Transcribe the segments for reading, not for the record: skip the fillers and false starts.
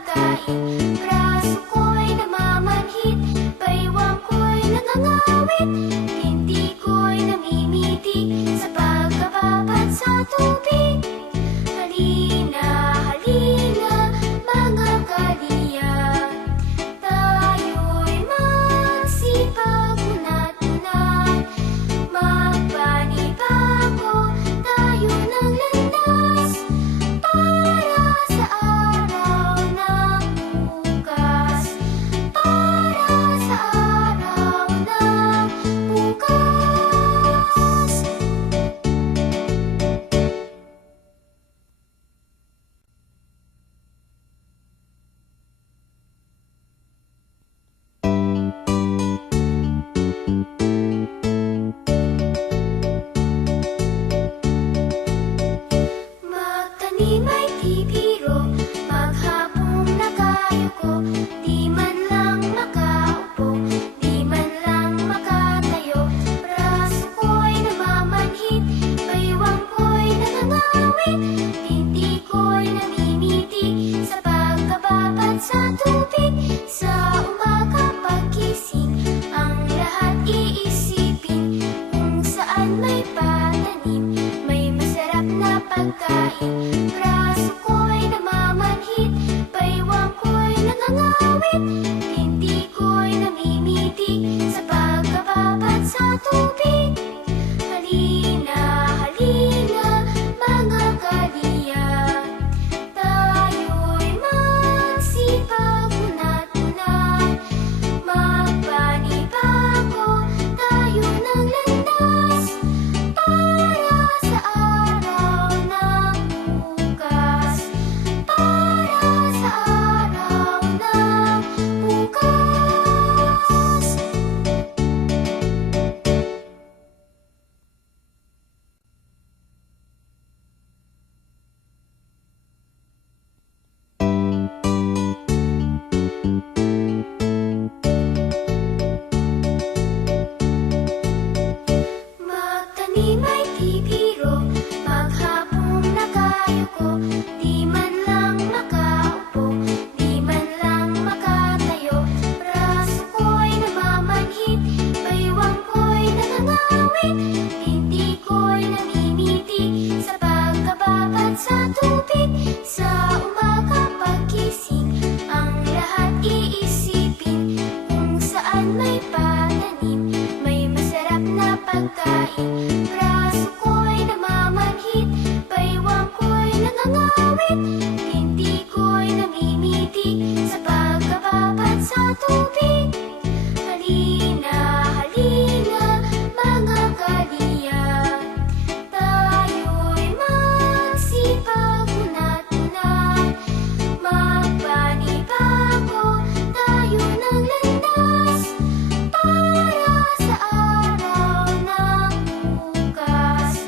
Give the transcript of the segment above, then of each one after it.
pagkain. Braso ko'y namamanhid, baywang ko'y nangangawit, binti ko'y namimitig sa pagkababad sa tubig. Halina, halina, mga kaliya, tayo'y magsipag unat-unat, magpanibago tayo ng landas para sa araw ng bukas, para sa araw ng bukas. Magtanim ay di biro, maghapong nakayuko, di man lang makaupo, di man lang makatayo. Braso ko'y namamanhid, baywang ko'y nangangawit, binti ko'y namimitig sa pagkababad sa tubig. Sa umaga paggising, ang lahat iisipin kung saan may pananim, may masarap na pagkain. Braso ko'y namamanhid, baywang ko'y nangangawit, binti ko'y namimitig sa pagkababad sa tubig. Halina, halina, mga kaliya, tayo'y magsipag unat-unat, magpanibago tayo ng landas para sa araw ng bukas, para sa araw ng bukas. Magtanim ay di biro, maghapong nakayuko, di man lang makaupo, di man lang makatayo. Braso ko'y namamanhid, baywang ko'y nangangawit, binti ko'y namimitig sa pagkababad sa tubig. Sa umaga paggising, ang lahat iisipin kung saan may pananim, may masarap na pagkain. Braso ko'y namamanhid, baywang ko'y nangangawit, binti ko'y namimitig sa pagkababad sa tubig. Halina, halina, mga kaliya, tayo'y magsipag unat-unat, magpanibago tayo ng landas para sa araw ng bukas,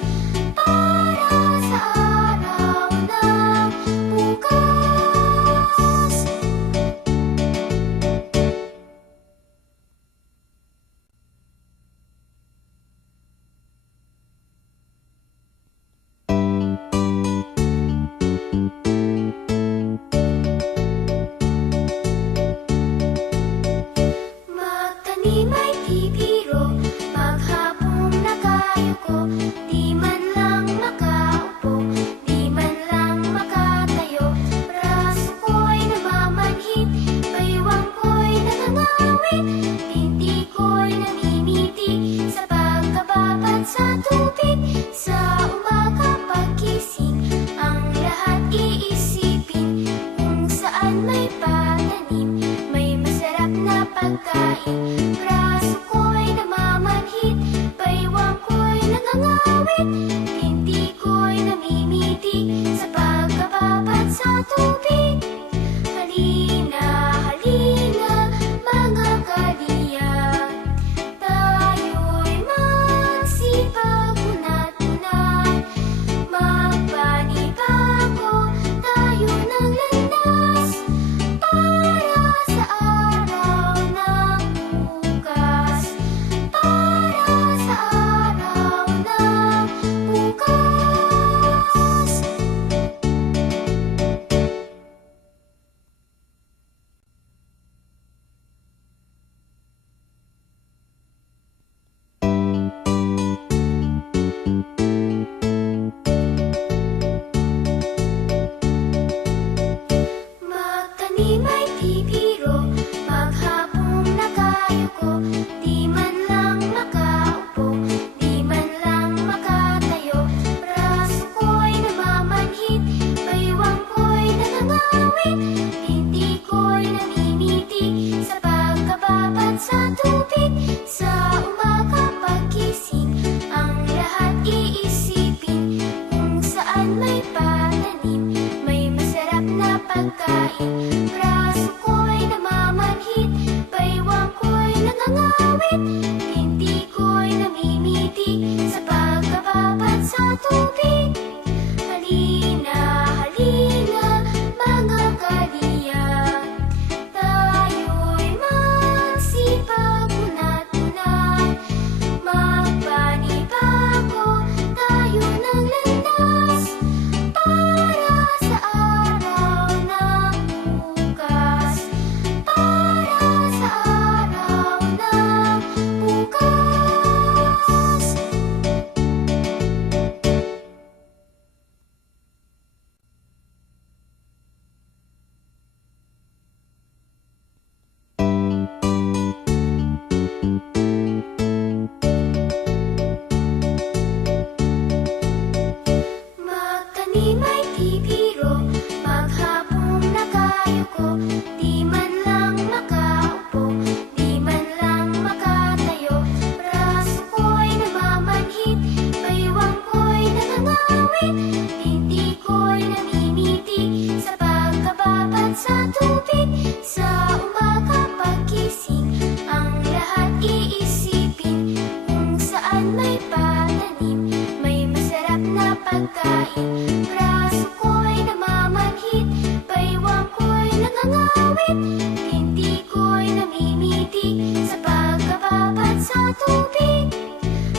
pagkain. Braso ko'y namamanhid, baywang ko'y nangangawit, hindi ko'y namimitig sa pagkababad sa tubig.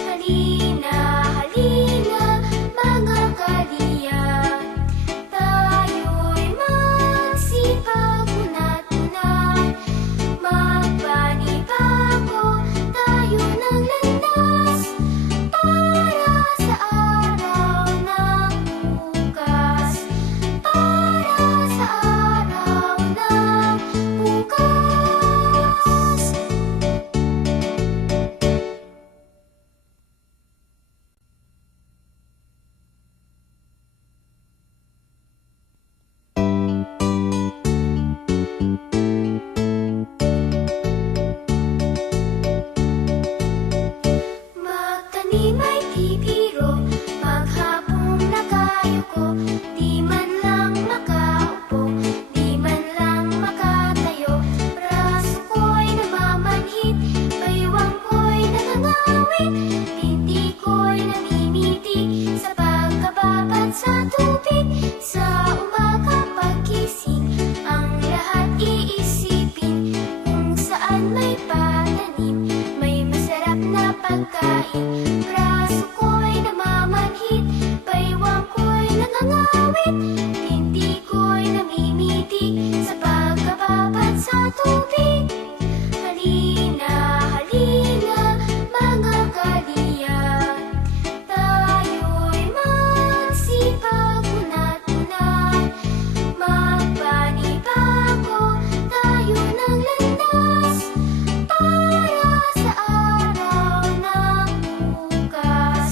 Halina, halina, mga kaliya, tayo'y magsipag unat-unat, magpanibago tayo ng landas para sa araw ng bukas, para sa araw ng bukas. Magtanim ay di biro, maghapong nakayuko, di man lang makaupo, di man lang makatayo. Braso ko'y namamanhid, baywang ko'y nangangawit, hindi ko'y namimitig sa pagkababad sa tubig. Sa umaga paggising, ang lahat iisipin kung saan may pananim, may masarap na pagkain. Braso ko'y namamanhid, baywang ko'y nangangawit, hindi ko'y namimitig sa pagkababad sa tubig. Halina, halina, mga kaliya, tayo'y magsipag unat-unat, magpanibago tayo ng landas para sa araw ng bukas,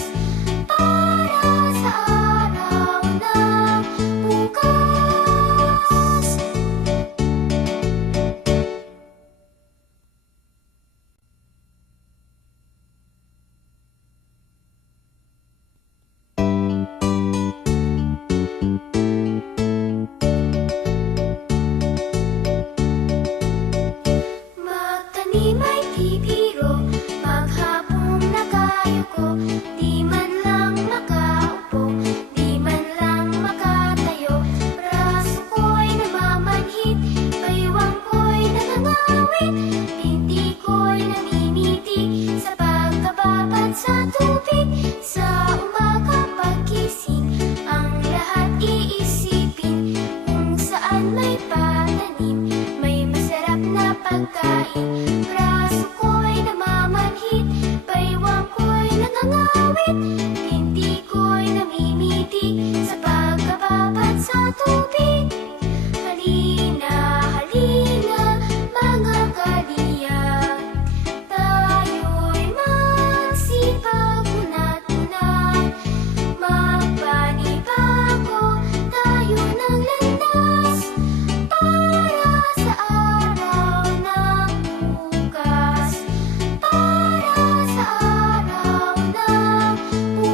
para sa araw ng bukas. Magtanim ay di biro, maghapong nakayuko, di man lang makaupo, di man lang makatayo. Braso ko'y namamanhid, baywang ko'y nangangawit, hindi ko'y namimitig sa pagkababad sa tubig. Sa umaga paggising, ang lahat iisipin kung saan may pananim, may masarap na pagkain. Braso ko'y namamanhid, baywang ko'y nangangawit, hindi ko'y namimitig sa pagkababad sa tubig. Halina, halina, mga kaliya, tayo'y magsipag unat-unat, magpanibago tayo ng landas para sa araw ng bukas, para sa araw ng bukas.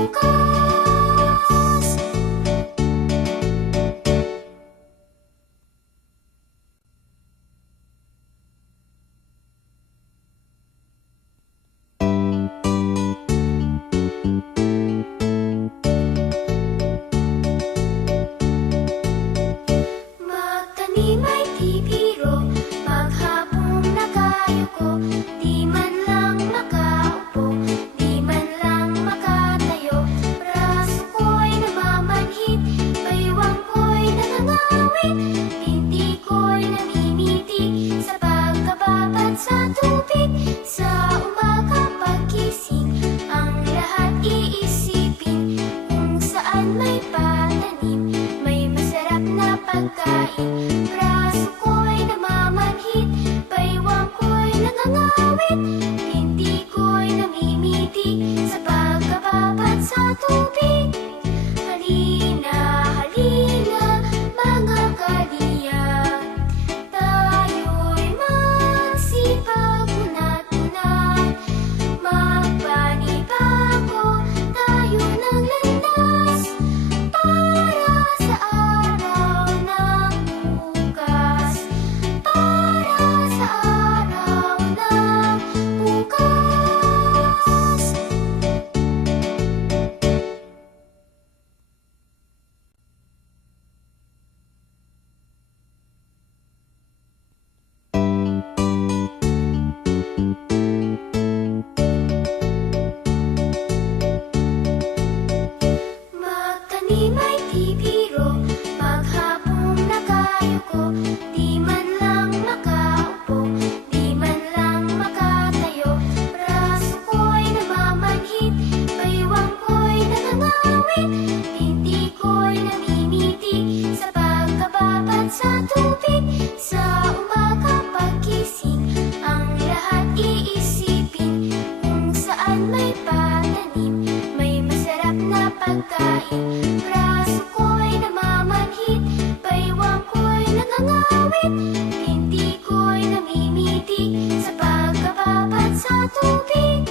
bibiro, maghapong nakayuko, di man lang makaupo, di man lang makatayo. Braso ko'y namamanhid, baywang ko'y nangangawit, binti ko'y namimitig sa pagkababad sa tubig. Sa umaga pagkising, ang lahat iisipin, kung saan may pananim, may masarap na pagkain. Braso ko'y namamanhid, baywang ko'y nangangawit, binti ko'y namimitig sa pagkababad sa tubig.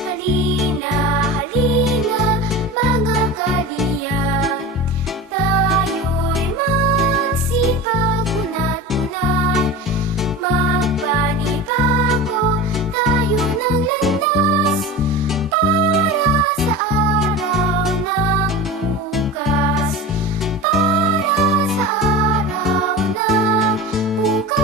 Halina, halina, mga kaliyan, tayo'y magsipag unat-unat, magpanibago tayo ng landas, para sa araw ng bukas, para sa araw ng bukas.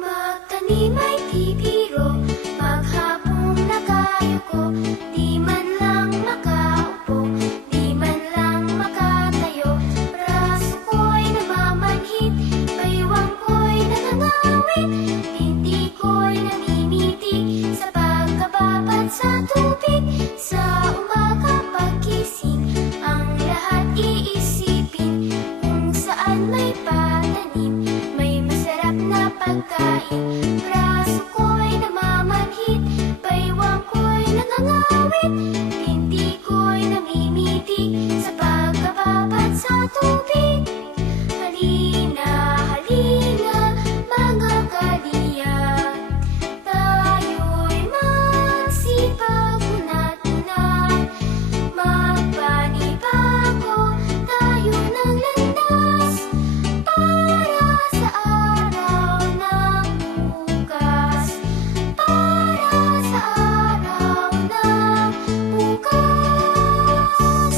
Magtanim ay di biro, maghapong nakayuko, di man lang makaupo, di man lang makatayo. Braso ko'y namamanhid, baywang ko'y nangangawit, binti ko'y namimitig sa pagkababad sa tubig. Sa umaga pagkising, ang lahat iisipin, kung saan may pananim, may masarap na pagkain. Braso ko'y namamanhid, baywang ko'y nangangawit, binti ko'y namimitig sa pagkababad sa tubig. Halina, halina, mga kaliyan, tayo'y magsipag unat-unat, magpanibago tayo ng landas, para sa araw ng bukas, para sa araw ng bukas.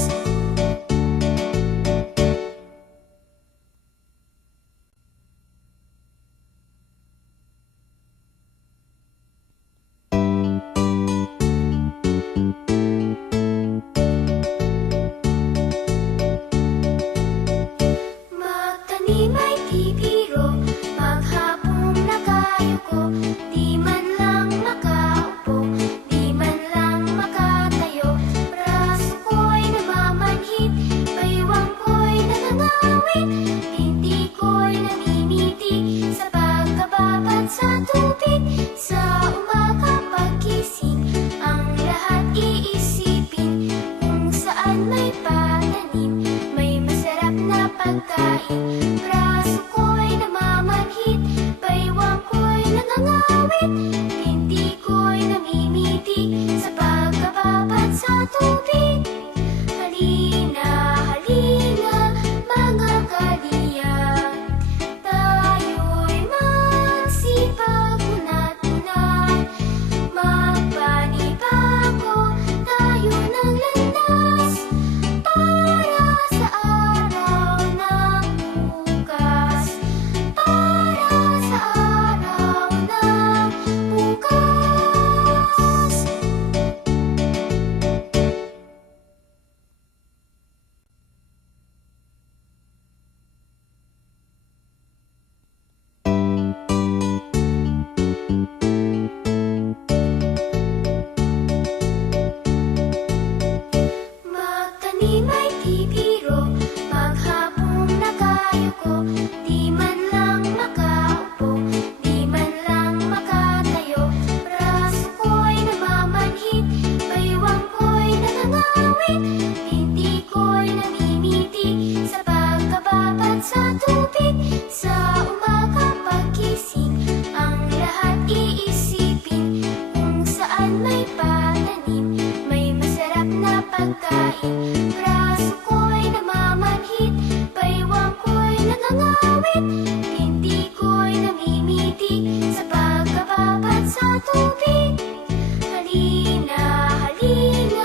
Magtanim ay di biro, maghapong nakayuko, di man lang makaupo, di man lang makatayo. Braso ko'y namamanhid, baywang ko'y nangangawit, binti ko'y namimitig sa pagkababad sa tubig. Sa umaga pagkising, ang lahat iisipin, kung saan may pananim, may masarap na pagkain. Braso ko'y namamanhid, baywang ko'y nangangawit, binti ko'y namimitig sa pagkababad sa tubig. Halina, halina, mga kaliyan, tayo'y magsipag unat-unat, magpanibago tayo ng landas, para sa araw ng bukas, para sa araw ng bukas. Magtanim ay di biro, maghapong nakayuko, di man lang makaupo, di man lang makatayo. Braso ko'y namamanhid, baywang ko'y nangangawit, binti ko'y namimitig sa pagkababad sa tubig. Sa umaga pagkising, ang lahat iisipin, kung saan may pananim, may masarap na pagkain. Braso ko'y namamanhid, baywang ko'y nangangawit, binti ko'y namimitig sa pagkababad sa tubig. Halina, halina,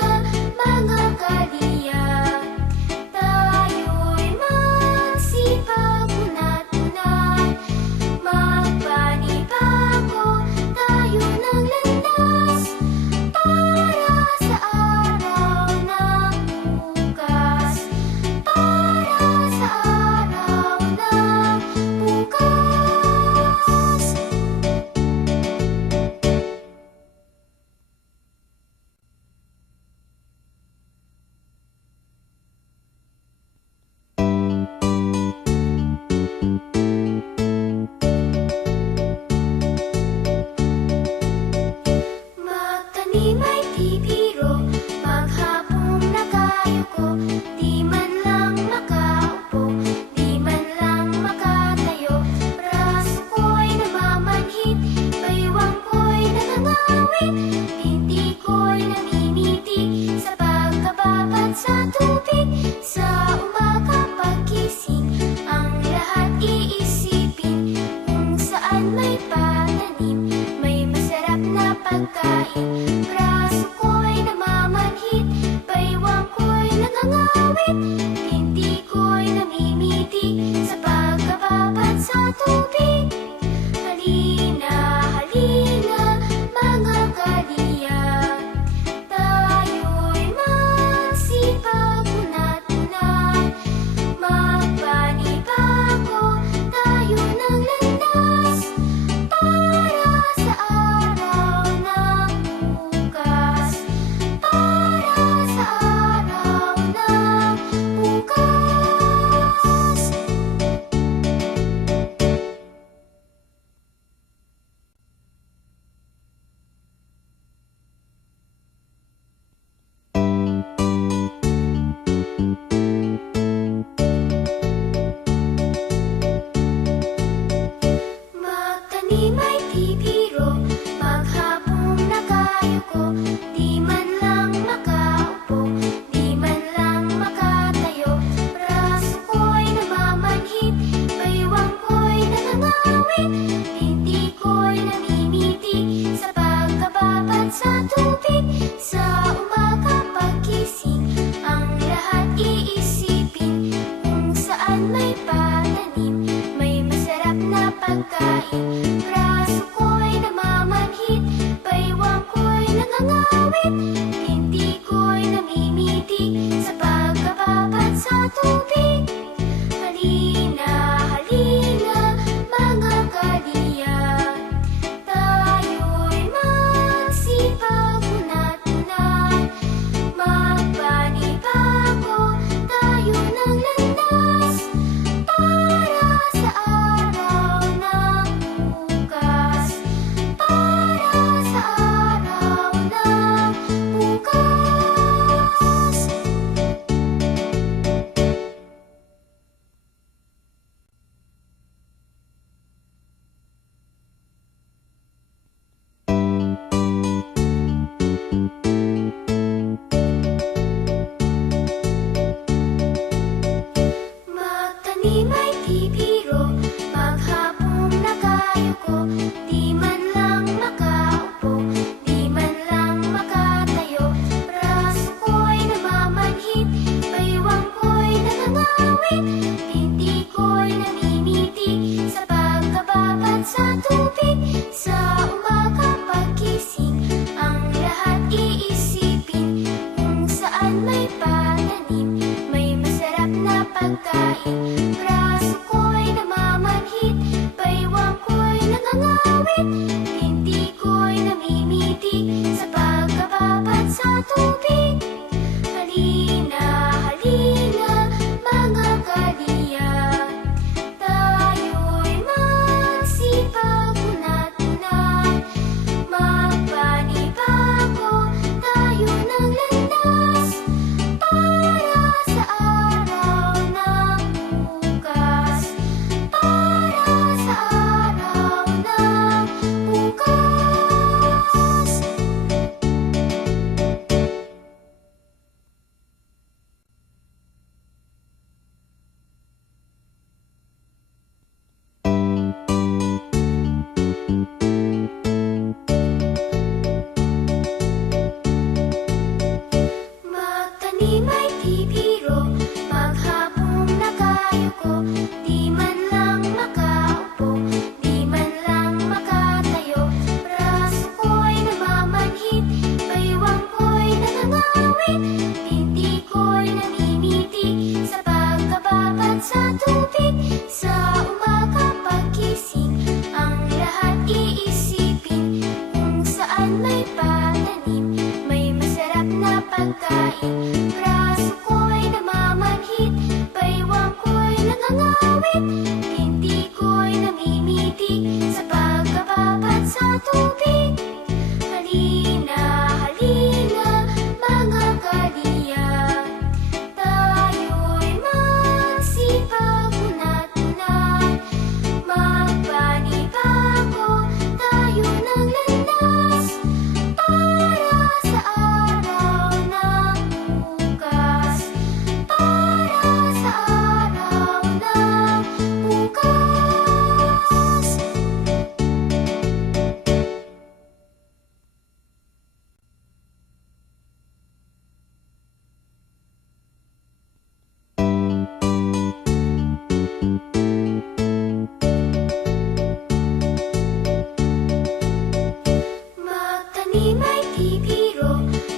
man lang makaupo, di man lang makatayo. Braso ko'y namamanhid, baywang ko'y nangangawit, binti ko'y namimitig sa pagkababad sa tubig. Sa umaga paggising, ang lahat iisipin kung saan may pananim, may masarap na pagkain. Braso ko'y namamanhid, baywang ko'y nangangawit, binti ko'y namimitig sa pagkababad sa tubig. Halina, halina, mga kadiyak, tayo'y magsipag unat-unat, magpanibago tayo ng landas para sa araw ng bukas, para sa araw ng bukas. Magtanim ay di biro, maghapong nakayuko, di man lang makaupo, di man lang makatayo. Braso ko'y namamanhid, baywang ko'y nangangawit, binti ko'y namimitig sa pagkababad sa tubig. Sa umaga paggising, ang lahat iisipin kung saan may pananim, may masarap na pagkain. Braso ko'y namamanhid, baywang ko'y nangangawit, binti ko'y namimitig sa pagkababad sa tubig. Halina, halina, mga kadiyak, tayo'y magsipag unat-unat, magpanibago tayo ng landas para sa araw ng bukas, para sa araw ng bukas. Magtanim ay di biro, maghapong nakayuko, di man lang makaupo, di man lang makatayo. Braso ko'y namamanhid, baywang ko'y nangangawit, binti ko'y namimitig sa pagkababad sa tubig. Sa umaga paggising, ang lahat iisipin kung saan may pananim, may masarap na pagkain. Braso ko'y namamanhid, baywang ko'y nangangawit, binti ko'y namimitig sa pagkababad sa tubig. Halina, halina, mga kadiyak, tayo'y magsipag unat-unat, magpanibago tayo ng landas para sa araw ng bukas, para sa araw ng bukas. Magtanim ay di biro,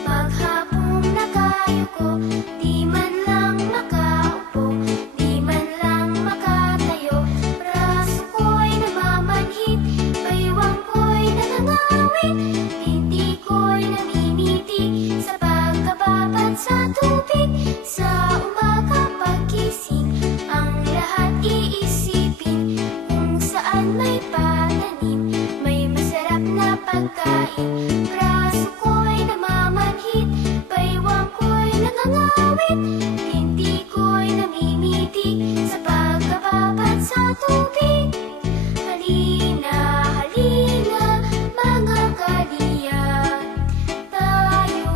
maghapong nakayuko, di man lang makaupo, di man lang makatayo. Braso ko'y namamanhid, baywang ko'y nangangawit, binti ko'y namimitig sa pagkababad sa tubig. Sa umaga paggising, ang lahat iisipin kung saan may pananim, may masarap na pagkain. Braso ko'y namamanhid, baywang ko'y nangangawit, binti ko'y namimitig sa pagkababad sa tubig. Halina, halina, mga kadiyak, tayo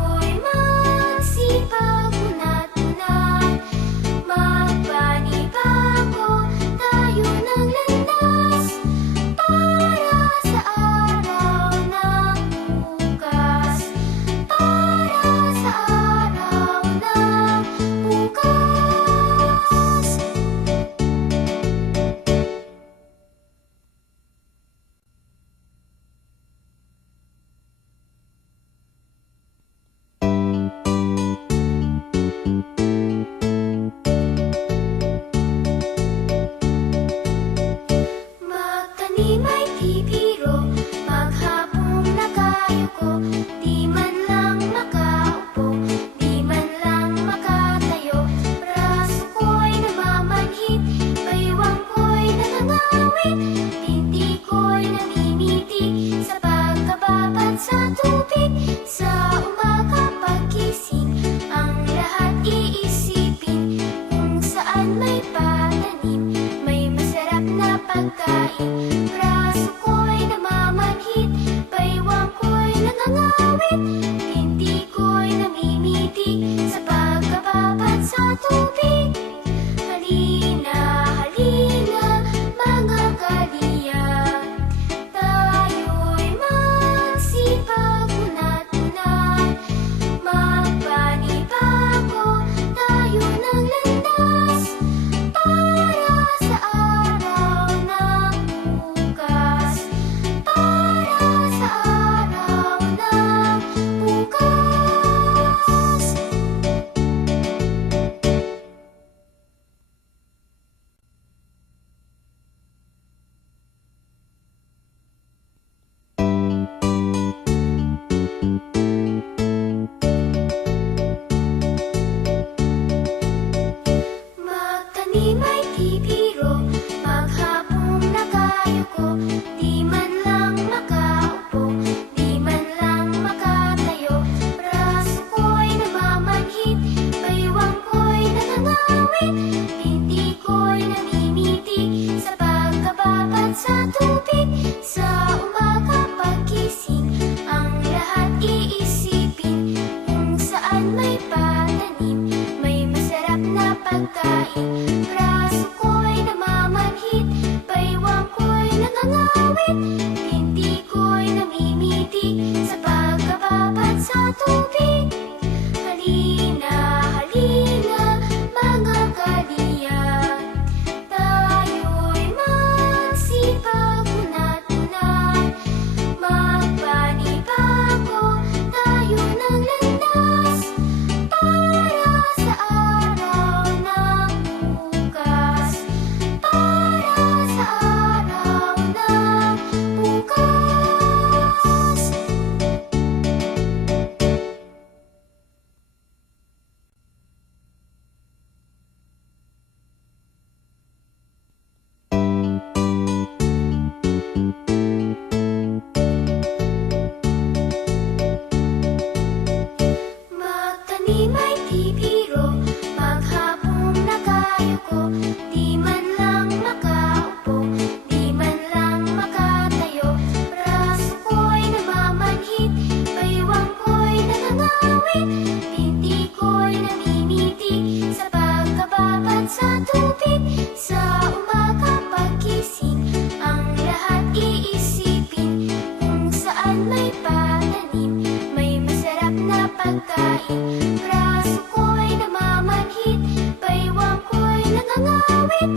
pagkain. Braso ko'y namamanhid, baywang ko'y nangangawit,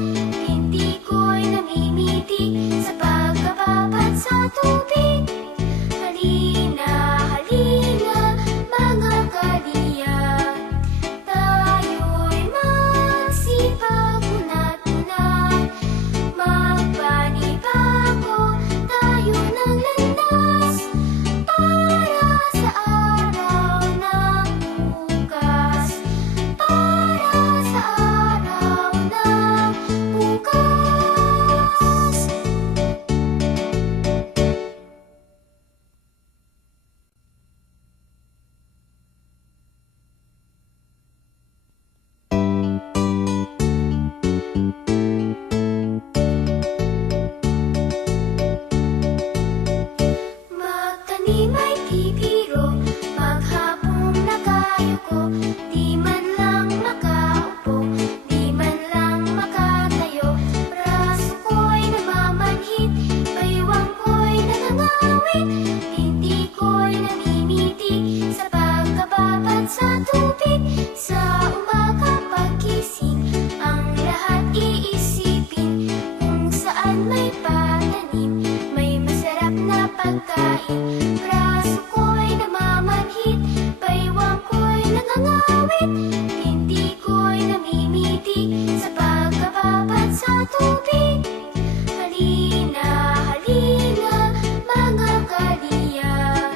hindi ko'y namimitig sa pagkababad sa tubig. Halina, halina, mga kaliyan, tayo'y magsipag unat-unat, magpanibago tayo ng landas para sa araw ng bukas, para sa araw ng bukas. Magtanim ay di biro, maghapong nakayuko, di man lang makaupo, di man lang makatayo. Braso ko'y namamanhid, baywang ko'y nangangawit, hindi ko'y namimitig sa pagkababad sa tubig. Sa umaga paggising, ang lahat iisipin kung saan may pananim, may masarap na pagkain. Braso ko'y namamanhid, baywang ko'y nangangawit, hindi ko'y namimitig sa pagkababad sa tubig. Halina, halina, mga kaliyan,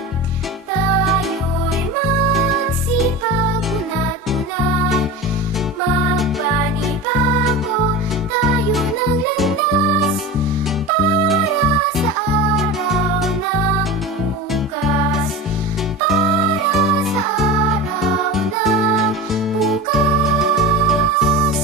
tayo'y magsipag unat-unat, magpanibago tayo ng landas para sa araw ng bukas, para sa araw ng bukas.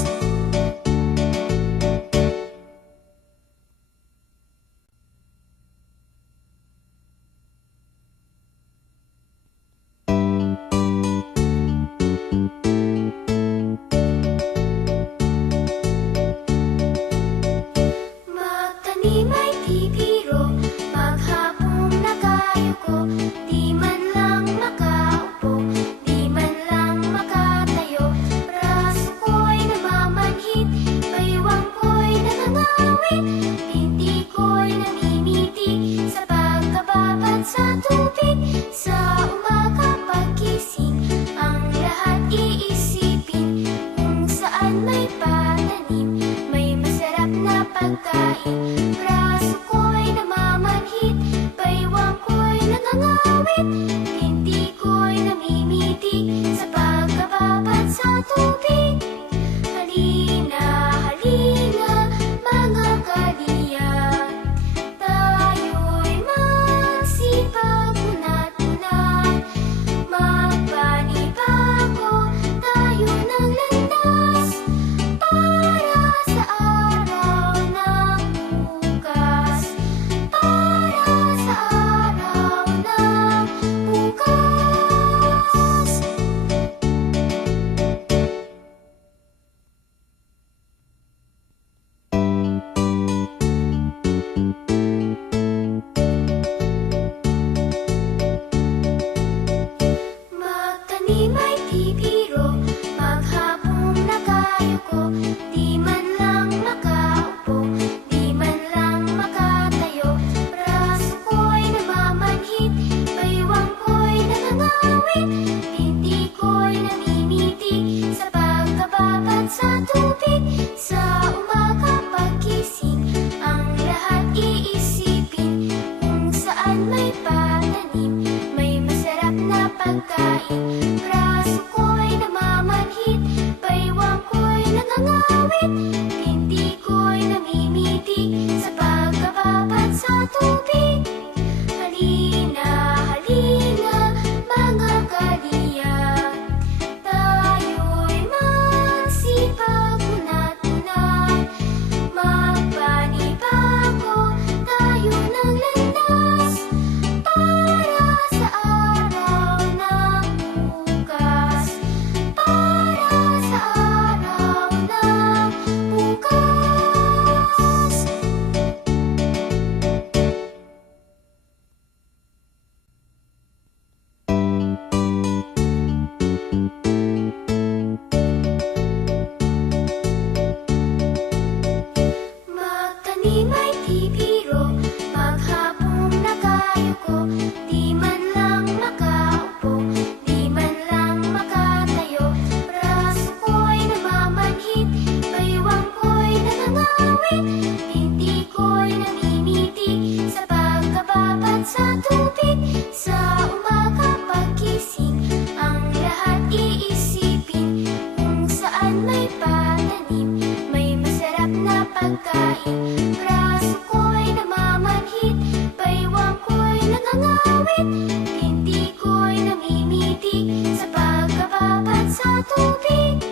pagkain. Braso ko'y namamanhid, baywang ko'y nangangawit, binti ko'y namimitig sa pagkababad sa tubig.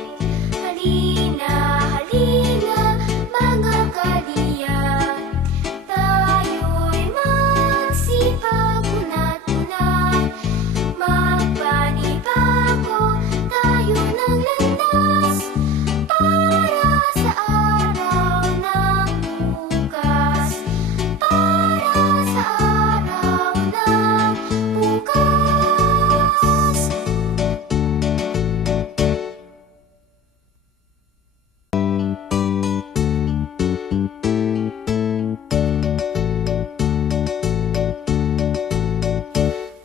Halina, halina, mga kaliya, tayo'y magsipag unat-unat, magpanibago tayo ng landas para sa araw ng bukas, para sa araw ng bukas.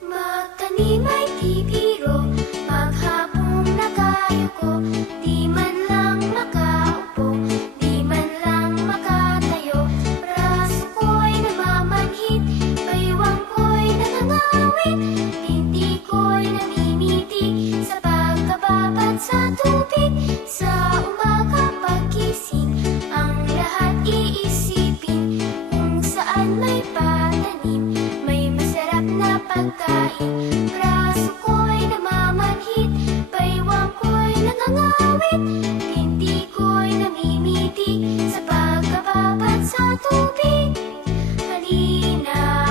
Magtanim ay di biro, maghapong nakayuko, di man lang makaupo, di man lang makatayo. Braso ko'y namamanhid, baywang ko'y nangangawit, binti ko'y namimitig sa pagkababad sa tubig. Sa umaga paggising, ang lahat iisipin, kung saan may pananim, may masarap na pagkain. Braso ko'y namamanhid, baywang ko'y nangangawit, binti ko'y namimitig sa pagkababad sa tubig. Halina,